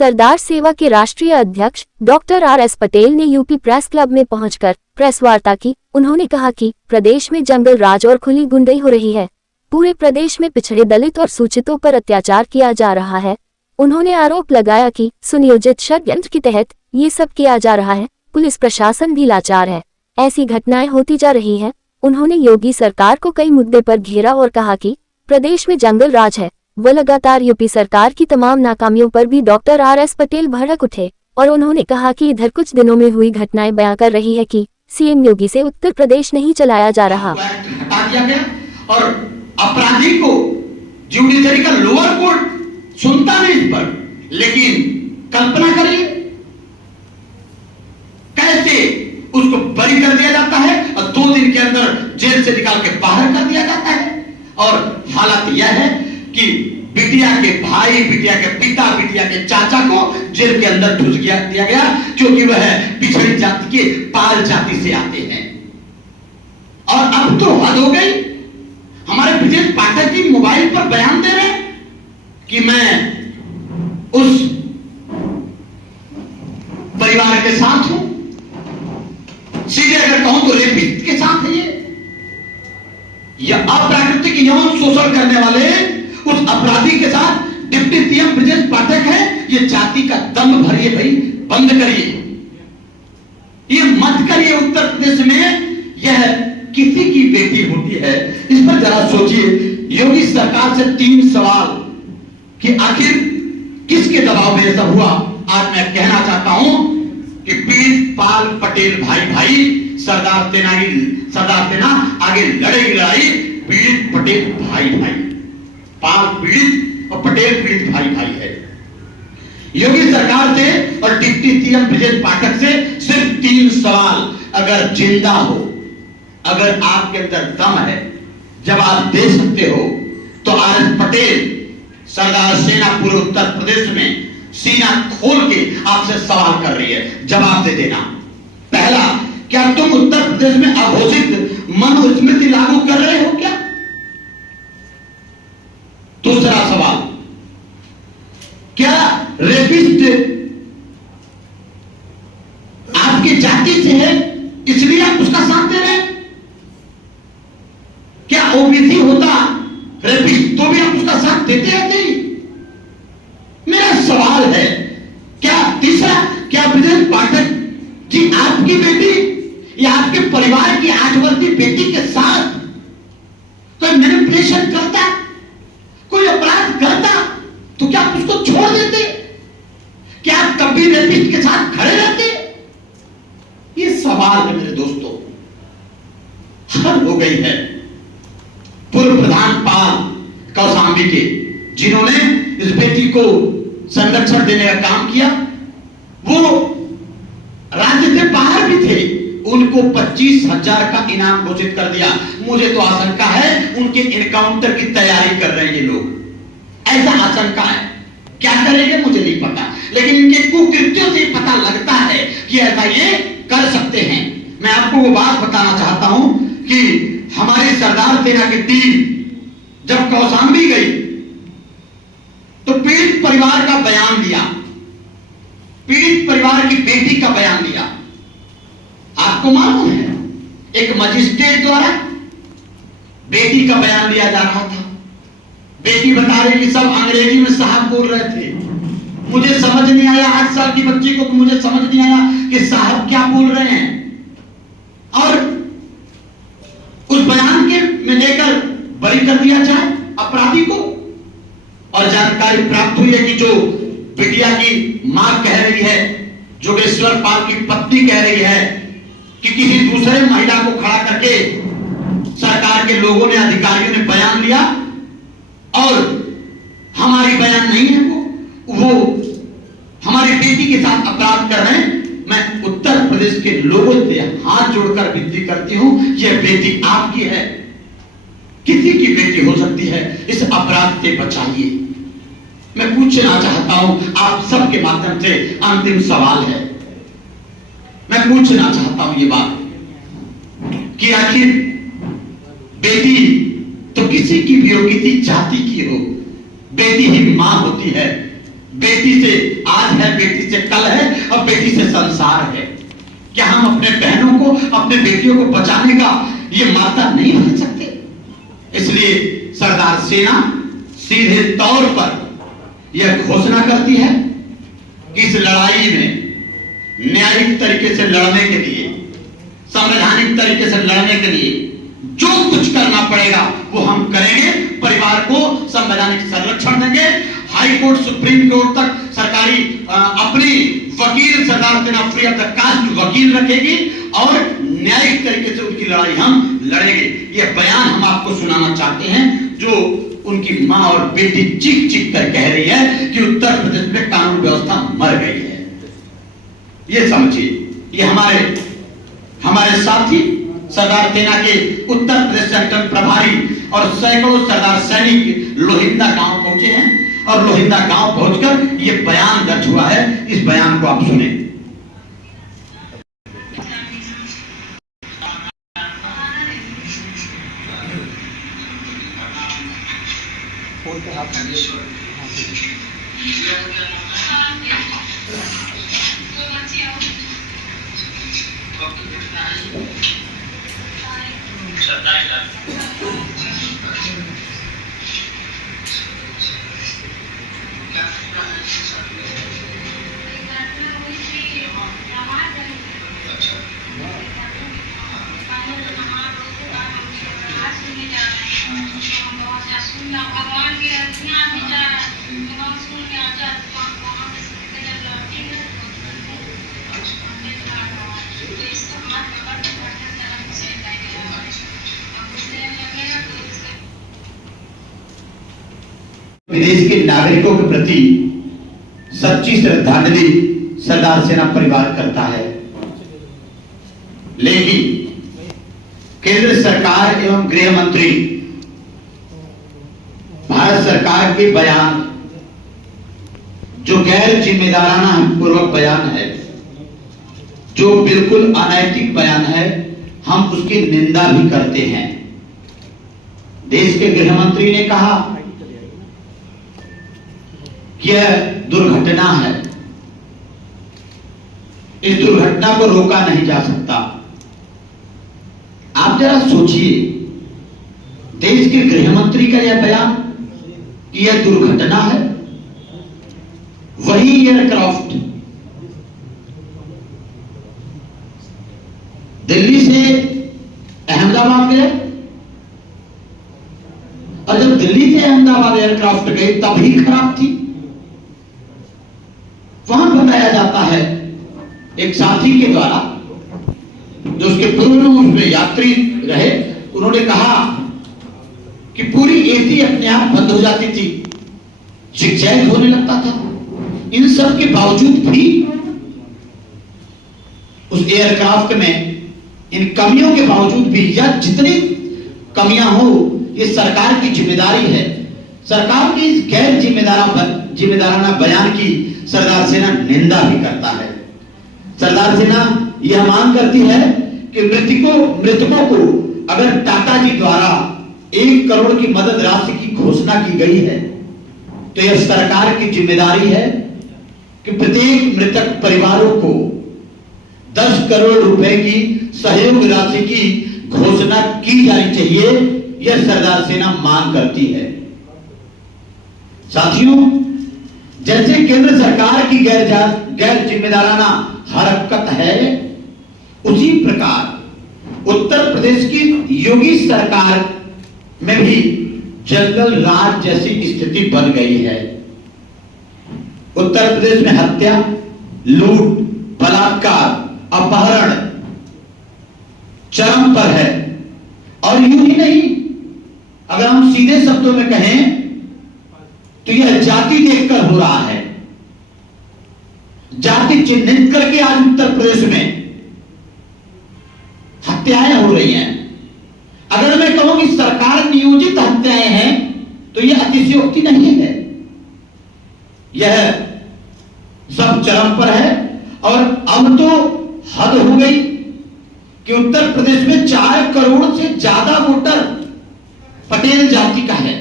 सरदार सेवा के राष्ट्रीय अध्यक्ष डॉक्टर आर.एस. पटेल ने यूपी प्रेस क्लब में पहुंचकर प्रेस वार्ता की। उन्होंने कहा कि प्रदेश में जंगल राज और खुली गुंडई हो रही है। पूरे प्रदेश में पिछड़े दलित और सूचितों पर अत्याचार किया जा रहा है। उन्होंने आरोप लगाया कि सुनियोजित षड्यंत्र के तहत ये सब किया जा रहा है। पुलिस प्रशासन भी लाचार है। ऐसी घटनाएं होती जा रही है। उन्होंने योगी सरकार को कई मुद्दे पर घेरा और कहा कि प्रदेश में जंगल राज है। वो लगातार यूपी सरकार की तमाम नाकामियों पर भी डॉक्टर आर.एस. पटेल भड़क उठे और उन्होंने कहा कि इधर कुछ दिनों में हुई घटनाएं बयां कर रही है कि सीएम योगी से उत्तर प्रदेश नहीं चलाया जा रहा। हटा दिया गया और अपराधी को ज्यूडिशरी का लोअर कोर्ट सुनता नहीं इस पर, लेकिन कल्पना करिए कैसे उसको बरी कर दिया जाता है और 2 दिन के अंदर जेल से निकाल के बाहर कर दिया जाता है। और हालत यह है कि बिटिया के भाई, बिटिया के पिता, बिटिया के चाचा को जेल के अंदर ठूस दिया गया क्योंकि वह पिछड़ी जाति के पाल जाति से आते हैं। और अब तो हद हो गई। हमारे ब्रजेश पाठक जी मोबाइल पर बयान दे रहे हैं कि मैं उस परिवार के साथ हूं। सीधे अगर कहूं तो रेपिस्ट के साथ है ये अप्राकृतिक यौन शोषण करने वाले उस अपराधी के साथ डिप्टी सीएम ब्रजेश पाठक है। ये जाति का दम भरिए भाई, बंद करिए, ये मत करिए। उत्तर प्रदेश में यह किसी की बेटी होती है, इस पर जरा सोचिए। योगी सरकार से 3 सवाल कि आखिर किसके दबाव में ऐसा हुआ। आज मैं कहना चाहता हूं कि पीड़ित पाल पटेल भाई सरदार सेना आगे लड़ेगी लड़ाई। पीड़ित पटेल भाई पाल पीड़ित और पटेल पीड़ित भाई है। योगी सरकार से और डिप्टी सीएम ब्रजेश पाठक से सिर्फ 3 सवाल। अगर जिंदा हो, अगर आपके अंदर दम है, जवाब दे सकते हो तो आर.एस. पटेल सरदार सेना पूरे उत्तर प्रदेश में सीना खोल के आपसे सवाल कर रही है, जवाब दे देना। पहला, क्या तुम उत्तर प्रदेश में अघोषित मनुस्मृति लागू कर रहे हो क्या? दूसरा सवाल, क्या रेपिस्ट आपकी जाति से है इसलिए आप उसका साथ दे रहे हैं? क्या ओबीसी होता रेपिस्ट तो भी आप उसका साथ देते हैं? नहीं। मेरा सवाल है, क्या तीसरा, क्या ब्रजेश पाठक जी आपकी बेटी या आपके परिवार की 8 वर्षीय बेटी के साथ कोई मैनिपुलेशन करता, कोई अपराध करता तो क्या आप उसको छोड़ देते? क्या आप कभी रेपिस्ट के साथ खड़े रहते? ये सवाल है मेरे दोस्तों। हद हो गई है। पूर्व प्रधान पाल कौशाम्बी के, जिन्होंने इस बेटी को संरक्षण देने का काम किया, वो राज्य से बाहर भी थे, उनको 25,000 का इनाम घोषित कर दिया। मुझे तो आशंका है उनके एनकाउंटर की तैयारी कर रहे हैं ये लोग, ऐसा आशंका है। क्या करेंगे मुझे नहीं पता, लेकिन इनके कुकृत्यों से पता लगता है कि ऐसा ये कर सकते हैं। मैं आपको वो बात बताना चाहता हूं कि हमारी सरदार सेना की टीम जब कौशाम्बी गई तो पीड़ित परिवार का बयान लिया, पीड़ित परिवार की बेटी का बयान लिया। आपको मालूम है, एक मजिस्ट्रेट द्वारा बेटी का बयान लिया जा रहा था। बेटी बता रही कि सब अंग्रेजी में साहब बोल रहे थे, मुझे समझ नहीं आया। 8 साल की बच्ची को तो मुझे समझ नहीं आया कि साहब क्या बोल रहे हैं। और उस बयान के में लेकर बरी कर दिया जाए अपराधी को। और जानकारी प्राप्त हुई है कि जो बिटिया की मां कह रही है, जोगेश्वर पाल की पत्नी कह रही है कि किसी दूसरे महिला को खड़ा करके सरकार के लोगों ने, अधिकारियों ने बयान लिया और हमारी बयान नहीं है, वो हमारी बेटी के साथ अपराध कर रहे हैं। मैं उत्तर प्रदेश के लोगों से हाथ जोड़कर विनती करती हूं, यह बेटी आपकी है, किसी की बेटी हो सकती है, इस अपराध से बचाइए। मैं पूछना चाहता हूं आप सबके माध्यम से, अंतिम सवाल है, मैं पूछना चाहता हूं ये बात कि आखिर बेटी तो किसी की भी हो, किसी जाति की हो, बेटी ही मां होती है। बेटी से आज है, बेटी से कल है और बेटी से संसार है। क्या हम अपने बहनों को, अपने बेटियों को बचाने का ये माता नहीं बन सकते? इसलिए सरदार सेना सीधे तौर पर यह घोषणा करती है कि इस लड़ाई में न्यायिक तरीके से लड़ने के लिए, संवैधानिक तरीके से लड़ने के लिए जो कुछ करना पड़ेगा वो हम करेंगे। परिवार को संवैधानिक संरक्षण देंगे। हाई कोर्ट, सुप्रीम कोर्ट तक सरकारी अपनी वकील, सरदार सेना फ्री ऑफ द कास्ट वकील रखेगी और न्यायिक तरीके से उनकी लड़ाई हम लड़ेंगे। यह बयान हम आपको सुनाना चाहते हैं जो उनकी मां और बेटी चीख चीख कर कह रही है कि उत्तर प्रदेश में कानून व्यवस्था मर गई है। ये समझिए, ये हमारे साथी सरदार सेना के उत्तर प्रदेश संगठन प्रभारी और सैकड़ों सरदार सैनिक लोहिंदा गांव पहुंचे हैं और लोहिंदा गांव पहुंचकर यह बयान दर्ज हुआ है। इस बयान को आप सुने। विदेश के नागरिकों के प्रति सच्ची श्रद्धांजलि सरदार सेना परिवार करता है, लेकिन केंद्र सरकार एवं गृह मंत्री भारत सरकार के बयान जो गैर जिम्मेदाराना पूर्वक बयान है, जो बिल्कुल अनैतिक बयान है, हम उसकी निंदा भी करते हैं। देश के गृह मंत्री ने कहा कि यह दुर्घटना है, इस दुर्घटना को रोका नहीं जा सकता। आप जरा सोचिए, देश के गृह मंत्री का यह बयान कि यह दुर्घटना है, वही एयरक्राफ्ट दिल्ली से अहमदाबाद गए और जब दिल्ली से अहमदाबाद एयरक्राफ्ट गए तब ही खराब थी। वहां बताया जाता है एक साथी के द्वारा, जो उसके पूर्व में उसमें यात्री रहे, उन्होंने कहा कि पूरी एसी अपने आप बंद हो जाती थी, जिगजैग होने लगता था। इन सब के बावजूद भी उस एयरक्राफ्ट में, इन कमियों के बावजूद भी, या जितनी कमियां हो, ये सरकार की जिम्मेदारी है। सरकार के इस गैर जिम्मेदाराना बयान की सरदार सेना निंदा भी करता है। सरदार सेना यह मांग करती है कि मृतकों को अगर टाटा जी द्वारा 1 करोड़ की मदद राशि की घोषणा की गई है तो यह सरकार की जिम्मेदारी है कि प्रत्येक मृतक परिवारों को 10 करोड़ रुपए की सहयोग राशि की घोषणा की जानी चाहिए। यह सरदार सेना मांग करती है। साथियों, जैसे केंद्र सरकार की गैर जिम्मेदाराना हरकत है, उसी प्रकार उत्तर प्रदेश की योगी सरकार में भी जंगल राज जैसी स्थिति बन गई है। उत्तर प्रदेश में हत्या, लूट, बलात्कार, अपहरण चरम पर है। और यूं ही नहीं, अगर हम सीधे शब्दों में कहें तो यह जाति देखकर हो रहा है। जाति चिन्हित करके आज उत्तर प्रदेश में हत्याएं हो रही हैं। अगर मैं कहूं कि सरकार नियोजित हत्याएं हैं तो यह अतिशयोक्ति नहीं है। यह सब चरम पर है और अब तो हद हो गई कि उत्तर प्रदेश में 4 करोड़ से ज्यादा वोटर पटेल जाति का है।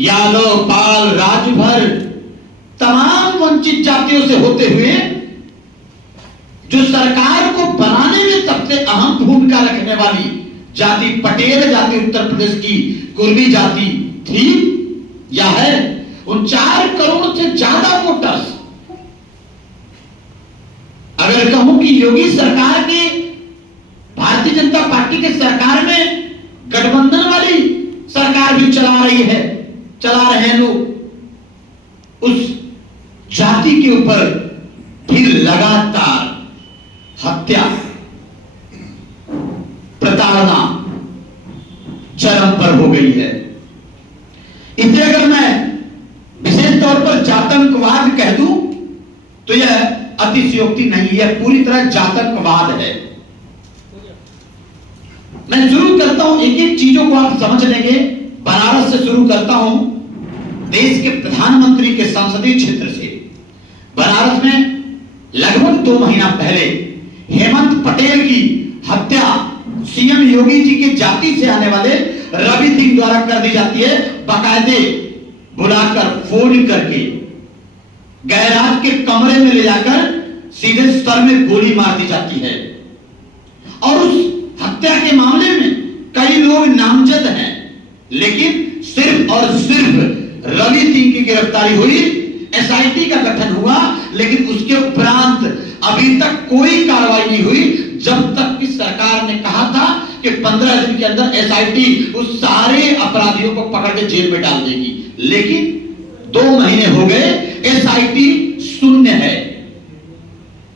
यादव, पाल, राजभर, तमाम वंचित जातियों से होते हुए जो सरकार को बनाने में सबसे अहम भूमिका रखने वाली जाति पटेल जाति उत्तर प्रदेश की कुर्मी जाति थी या है, उन 4 करोड़ से ज्यादा वोटर्स, अगर कहूं कि योगी सरकार के, भारतीय जनता पार्टी के सरकार में गठबंधन वाली सरकार भी चला रहे हैं लोग, उस जाति के ऊपर फिर लगातार हत्या, प्रताड़ना चरम पर हो गई है। इसे अगर मैं विशेष तौर पर जातंकवाद कह दूं तो यह अतिशयोक्ति नहीं है, पूरी तरह जातंकवाद है। मैं शुरू करता हूं, एक एक चीजों को आप समझ लेंगे। बनारस से शुरू करता हूं, देश के प्रधानमंत्री के संसदीय क्षेत्र से। बनारस में लगभग 2 महीना पहले हेमंत पटेल की हत्या सीएम योगी जी की जाति से आने वाले रवि सिंह द्वारा कर दी जाती है, बाकायदे बुलाकर फोन करके गैराज के कमरे में ले जाकर सीधे सर में गोली मार दी जाती है। और उस हत्या के मामले में कई लोग नामजद हैं, लेकिन सिर्फ और सिर्फ रवि सिंह की गिरफ्तारी हुई, एसआईटी का गठन हुआ, लेकिन उसके उपरांत अभी तक कोई कार्रवाई नहीं हुई, जब तक कि सरकार ने कहा था कि 15 दिन के अंदर एसआईटी उस सारे अपराधियों को पकड़ के जेल में डाल देगी। लेकिन 2 महीने हो गए, एसआईटी शून्य है।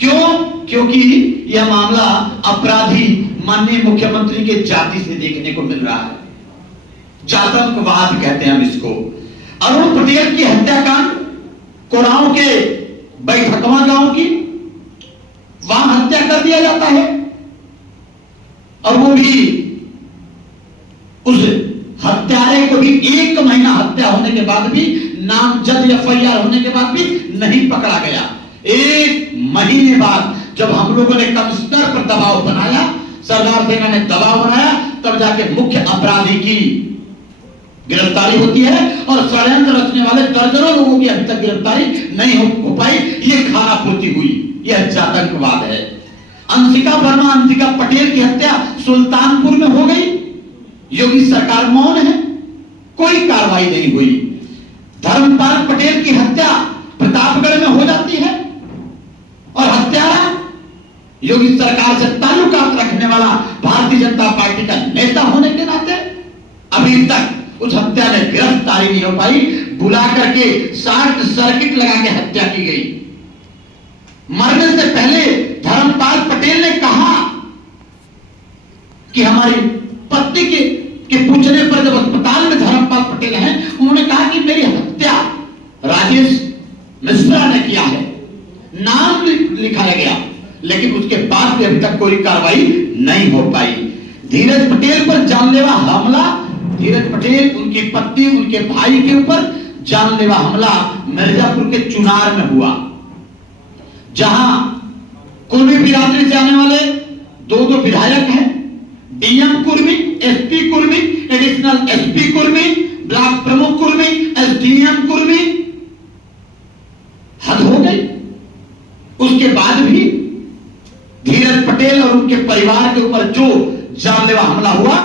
क्यों? क्योंकि यह मामला अपराधी माननीय मुख्यमंत्री के जाति से देखने को मिल रहा है। जातंकवाद कहते हैं हम इसको। अरुण पटेल की हत्याकांड, कोरांव के बैठकवा गांव की, वहां हत्या कर दिया जाता है, और वो भी उस हत्यारे को भी 1 महीना हत्या होने के बाद भी, नामजद एफआईआर होने के बाद भी नहीं पकड़ा गया। 1 महीने बाद जब हम लोगों ने कमिश्नर पर दबाव बनाया, सरदार सेना ने दबाव बनाया, तब जाके मुख्य अपराधी की गिरफ्तारी होती है, और षड्यंत्र रचने वाले दर्जनों लोगों की अभी तक गिरफ्तारी नहीं हो पाई। ये खानापूर्ति हुई, यह जातंकवाद है। अंशिका वर्मा, अंशिका पटेल की हत्या सुल्तानपुर में हो गई, योगी सरकार मौन है, कोई कार्रवाई नहीं हुई। धर्मपाल पटेल की हत्या प्रतापगढ़ में हो जाती है, और हत्यारा योगी सरकार से ताल्लुकात रखने वाला भारतीय जनता पार्टी का नेता होने के नाते अभी तक उस हत्या में गिरफ्तारी नहीं हो पाई। बुला करके शॉर्ट सर्किट लगा के हत्या की गई। मरने से पहले धर्मपाल पटेल ने कहा कि हमारी पत्नी के पूछने पर जब अस्पताल में धर्मपाल पटेल हैं, उन्होंने कहा कि मेरी हत्या राजेश मिश्रा ने किया है, नाम लिखाया गया, लेकिन उसके बाद भी अभी तक कोई कार्रवाई नहीं हो पाई। धीरज पटेल पर जानलेवा हमला, धीरज पटेल, उनकी पत्नी, उनके भाई के ऊपर जानलेवा हमला मिर्जापुर के चुनार में हुआ, जहां कुर्मी बिरादरी से आने वाले 2 विधायक हैं, DM Kurmi, SP Kurmi, additional SP Kurmi, block प्रमुख कुर्मी, एसडीएम कुर्मी। हद हो गई। उसके बाद भी धीरज पटेल और उनके परिवार के ऊपर जो जानलेवा हमला हुआ,